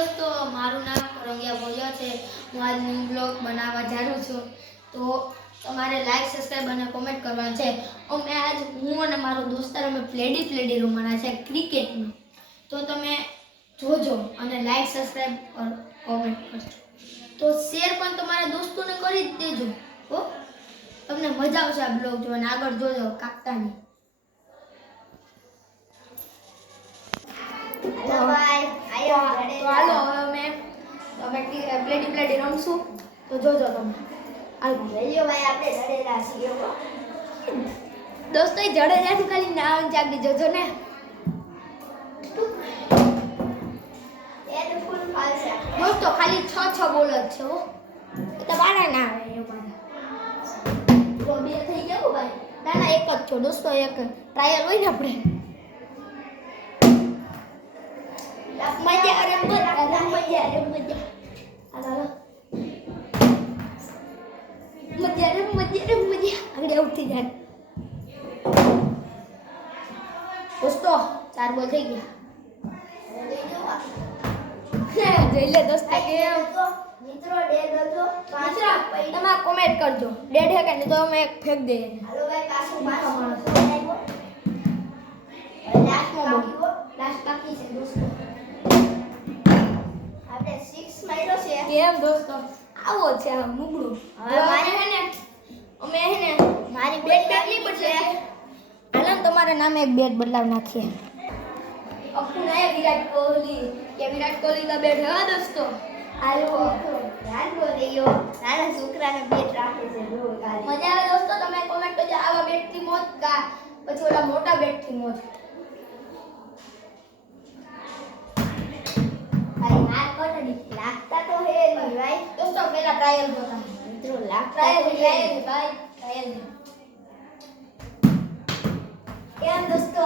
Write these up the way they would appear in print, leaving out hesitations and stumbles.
દોસ્તો, મારું નામ કરંગિયા ભોજા છે। હું આજ ન્યૂ બ્લોગ બનાવવા જારું છું, તો તમારે લાઈક, સબસ્ક્રાઇબ અને કોમેન્ટ કરવાનું છે। અમે આજ હું અને મારો દોસ્તાર અમે પ્લેડી રમવાના છે ક્રિકેટમાં, તો તમે જોજો અને લાઈક, સબસ્ક્રાઇબ અને કોમેન્ટ કરજો। તો શેર પણ તમારા દોસ્તોને કરી જ દેજો હો, તમને મજા આવશે આ બ્લોગ જોવાની। આગળ જોજો કાકતાની। हेलो भाई आयो તો હાલો હવે અમે પ્લેડી રમશું, તો જોજો તમે। હાલો रेलियो भाई आपने डरेला છીએ દોસ્તો, જડેજાનું ખાલી નામ જાગી જોજો ને। એ તો ફૂલ ફાલ છે દોસ્તો ખાલી 6 બોલ જ છે હો, એ તો બારા ના આવે એ બારા તો બે થઈ ગયો ભાઈ। ના ના એક જ છો દોસ્તો, એક ટ્રાયલ હોય ને આપણે મજા અરે મજા હાલો મજા આગળ ઉઠી જાય દોસ્તો। 4 બોલ થઈ ગયા, જોઈ લે દોસ્તો કેમ મિત્રો ડે દો મિત્રો તમે કોમેન્ટ કરજો ડેડ હે કે નહીં, તો અમે એક ફેંક દઈએ। हेलो भाई पासो माणસ લાસ્ટ બાકી છે દોસ્તો। આપણે 6 માર્યો છે કેમ દોસ્તો આવો છે આ મુગડું। હવે મારે હે ને અમે હે ને મારી બેટ બેટ બદલી પડશે। હાલો ને તમારા નામે એક બેટ બદલાવ નાખીએ। અપુના વિરાટ કોહલી કે વિરાટ કોહલી का બેટ है દોસ્તો। આયો રાંડો રહ્યો નાના છોકરાને બેટ રાખે છે જો ગાલી મજા આવે દોસ્તો, તમે કોમેન્ટ કરજો આવા બેટ થી મોજ કા પછી ઓલા મોટા બેટ થી મોજ। ભાઈ માર કોટડી લાગતા તો હે નહીં ભાઈ દોસ્તો પહેલા ટ્રાયલ જોતા મિત્રો લાગતા ટ્રાયલ તો હે ભાઈ ટ્રાયલ કેમ દોસ્તો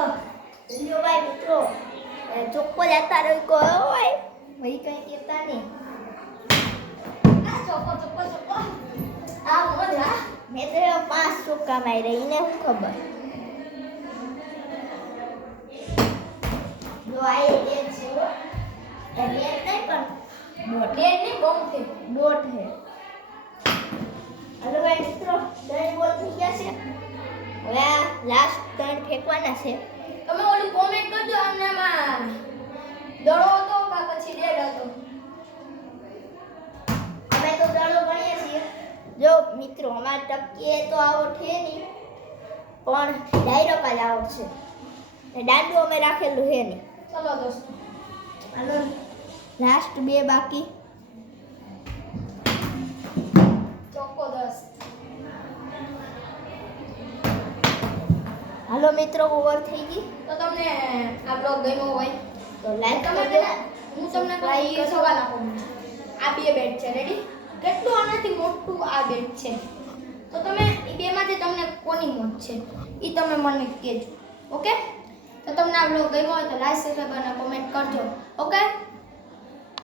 લ્યો ભાઈ મિત્રો ચોખ્ખો જતા રહ્યો કો હોય ભાઈ કઈ કહેતા નહીં આ ચોકો આ મોજા મેં તો 5 ચોક્કા માર્યા એને શું ખબર જો આ એ છે હો એ બેટ નહીં પણ ડેડ ની બોમ્બ છે ડોટ હે હલો ભાઈ મિત્રો 3 બોલ થઈ ગયા છે હવે આ લાસ્ટ 3 ફેંકવાના છે તમે ઓલી કોમેન્ટ કરજો આનામાં દડો હતો કે પછી ડેડ હતો। અમે તો દડો ગણીએ છીએ જો મિત્રો અમાર ટપકીએ તો આવો છે નહીં પણ ડાયરેક્ટ જ આવો છે ને દાંડુ અમે રાખેલું છે નહીં ચલો દોસ્તો હાલો લાસ્ટ 2 બાકી ચોકો 10। હાલો મિત્રો ઓવર થઈ ગઈ તો તમને આ બ્લોગ ગમ્યો હોય તો લાઈક તમે કરજો હું તમને કોઈ સવાલ આપું। આ બે બેટ છે રેડી, કેટલું આનાથી મોટું આ બેટ છે, તો તમે એ બેમાંથી તમને કોની મોજ છે એ તમે મને કહેજો। ઓકે, તો તમને આ બ્લોગ ગમ્યો હોય તો લાઈક, સબસ્ક્રાઇબ અને કોમેન્ટ કરજો। ઓકે।